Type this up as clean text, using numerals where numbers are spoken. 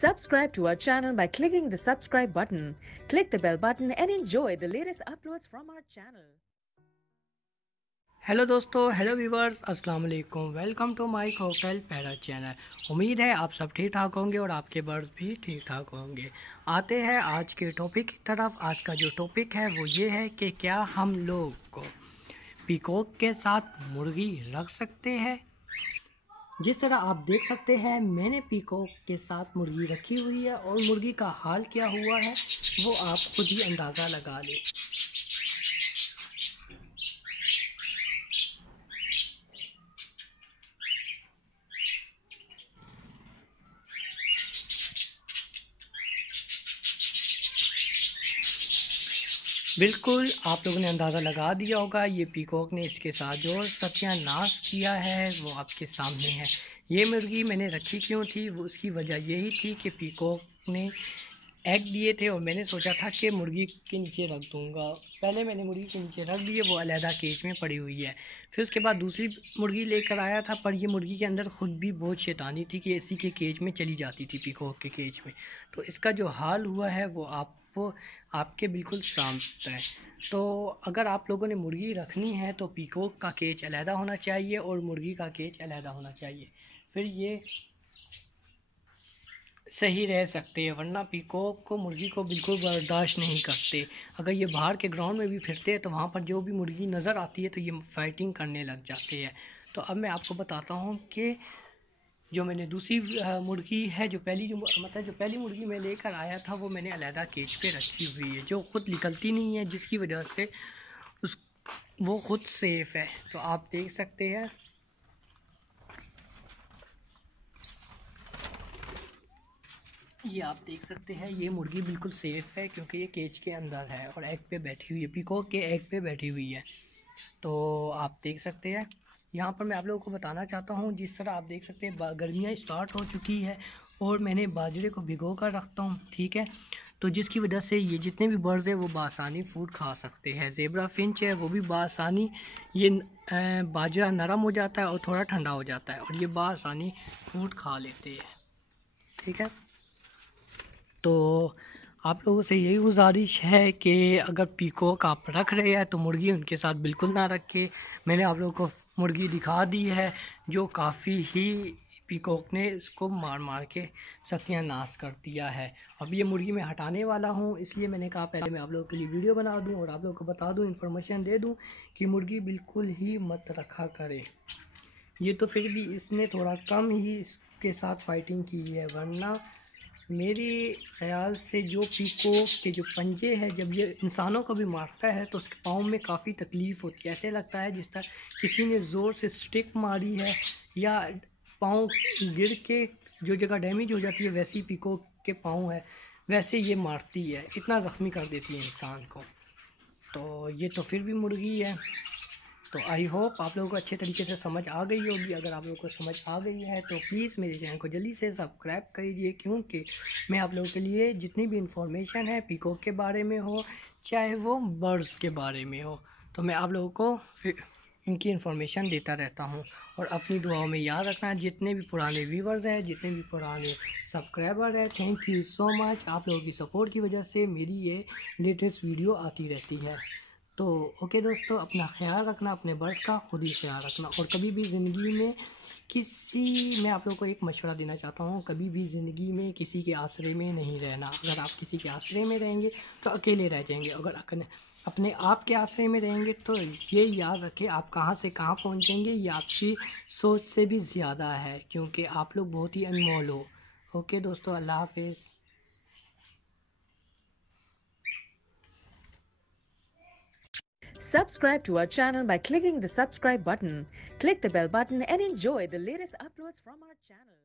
Subscribe to our channel by clicking the subscribe button. Click the bell button and enjoy the latest uploads from our channel. Hello दोस्तों, hello viewers, अस्सलाम वालेकुम। Welcome to my hotel पैरा channel. उम्मीद है आप सब ठीक ठाक होंगे और आपके बर्ड्स भी ठीक ठाक होंगे। आते हैं आज के टॉपिक की तरफ। आज का जो टॉपिक है वो ये है कि क्या हम लोग को पीकॉक के साथ मुर्गी रख सकते हैं। जिस तरह आप देख सकते हैं मैंने पीकॉक के साथ मुर्गी रखी हुई है और मुर्गी का हाल क्या हुआ है वो आप खुद ही अंदाज़ा लगा लें। बिल्कुल आप लोगों ने अंदाज़ा लगा दिया होगा, ये पीकॉक ने इसके साथ जो सत्यानाश किया है वो आपके सामने है। ये मुर्गी मैंने रखी क्यों थी, वो उसकी वजह यही थी कि पीकॉक ने एग दिए थे और मैंने सोचा था कि मुर्गी के नीचे रख दूंगा। पहले मैंने मुर्गी के नीचे रख दिए, वो अलहदा केज में पड़ी हुई है। फिर उसके बाद दूसरी मुर्गी लेकर आया था, पर ये मुर्गी के अंदर ख़ुद भी बहुत शैतानी थी कि इसी के केज में चली जाती थी, पीकॉक के केज में। तो इसका जो हाल हुआ है वो आपके बिल्कुल सामने है। तो अगर आप लोगों ने मुर्गी रखनी है तो पीकॉक का केज अलहदा होना चाहिए और मुर्गी का केज अलहदा होना चाहिए, फिर ये सही रह सकते हैं। वरना पीकॉक को मुर्गी को बिल्कुल बर्दाश्त नहीं करते। अगर ये बाहर के ग्राउंड में भी फिरते हैं तो वहाँ पर जो भी मुर्गी नज़र आती है तो ये फाइटिंग करने लग जाते हैं। तो अब मैं आपको बताता हूँ कि जो मैंने दूसरी मुर्गी है, जो पहली मुर्गी मैं लेकर आया था वो मैंने अलहदा केज पे रखी हुई है, जो ख़ुद निकलती नहीं है, जिसकी वजह से वो ख़ुद सेफ़ है। तो आप देख सकते हैं ये आप देख सकते हैं ये मुर्गी बिल्कुल सेफ़ है क्योंकि ये केज के अंदर है और एग पे बैठी हुई है, पीकॉक के एग पे बैठी हुई है। तो आप देख सकते हैं यहाँ पर मैं आप लोगों को बताना चाहता हूँ, जिस तरह आप देख सकते हैं गर्मियाँ स्टार्ट हो चुकी है और मैंने बाजरे को भिगो कर रखता हूँ, ठीक है। तो जिसकी वजह से ये जितने भी बर्ड्स हैं वो बासानी फूड खा सकते हैं। ज़ेबरा फिंच है वो भी बासानी ये बाजरा नरम हो जाता है और थोड़ा ठंडा हो जाता है और ये बासानी फूड खा लेते हैं, ठीक है। तो आप लोगों से यही गुजारिश है कि अगर पीकॉक आप रख रहे हैं तो मुर्गी उनके साथ बिल्कुल ना रखें। मैंने आप लोगों को मुर्गी दिखा दी है जो काफ़ी ही पीकॉक ने इसको मार मार के सत्यानाश कर दिया है। अब ये मुर्गी मैं हटाने वाला हूँ, इसलिए मैंने कहा पहले मैं आप लोगों के लिए वीडियो बना दूँ और आप लोगों को बता दूँ, इन्फॉर्मेशन दे दूँ कि मुर्गी बिल्कुल ही मत रखा करे। ये तो फिर भी इसने थोड़ा कम ही इसके साथ फाइटिंग की है, वरना मेरे ख़्याल से जो पीकॉक के जो पंजे हैं जब ये इंसानों को भी मारता है तो उसके पाँव में काफ़ी तकलीफ़ होती है। ऐसे लगता है जिस तरह किसी ने ज़ोर से स्टिक मारी है या पाँव गिर के जो जगह डैमेज हो जाती है वैसी पीकॉक के पाँव है, वैसे ये मारती है, इतना ज़ख्मी कर देती है इंसान को। तो ये तो फिर भी मुर्गी है। तो आई होप आप लोगों को अच्छे तरीके से समझ आ गई होगी। अगर आप लोगों को समझ आ गई है तो प्लीज़ मेरे चैनल को जल्दी से सब्सक्राइब कीजिए, क्योंकि मैं आप लोगों के लिए जितनी भी इंफॉर्मेशन है पीकॉक के बारे में हो चाहे वो बर्ड्स के बारे में हो, तो मैं आप लोगों को इनकी इन्फॉर्मेशन देता रहता हूँ। और अपनी दुआओं में याद रखना, जितने भी पुराने व्यूवर्स हैं, जितने भी पुराने सब्सक्राइबर हैं, थैंक यू सो मच। आप लोगों की सपोर्ट की वजह से मेरी ये लेटेस्ट वीडियो आती रहती है। तो ओके दोस्तों, अपना ख्याल रखना, अपने बर्ड्स का खुद ही ख्याल रखना। और कभी भी ज़िंदगी में मैं आप लोगों को एक मशवरा देना चाहता हूँ, कभी भी ज़िंदगी में किसी के आसरे में नहीं रहना। अगर आप किसी के आसरे में रहेंगे तो अकेले रह जाएंगे, अगर अपने आप के आसरे में रहेंगे तो ये याद रखें आप कहाँ से कहाँ पहुँचेंगे ये आपकी सोच से भी ज़्यादा है, क्योंकि आप लोग बहुत ही अनमोल हो। ओके दोस्तों, अल्लाह हाफिज़। Subscribe to our channel by clicking the subscribe button. Click the bell button and enjoy the latest uploads from our channel.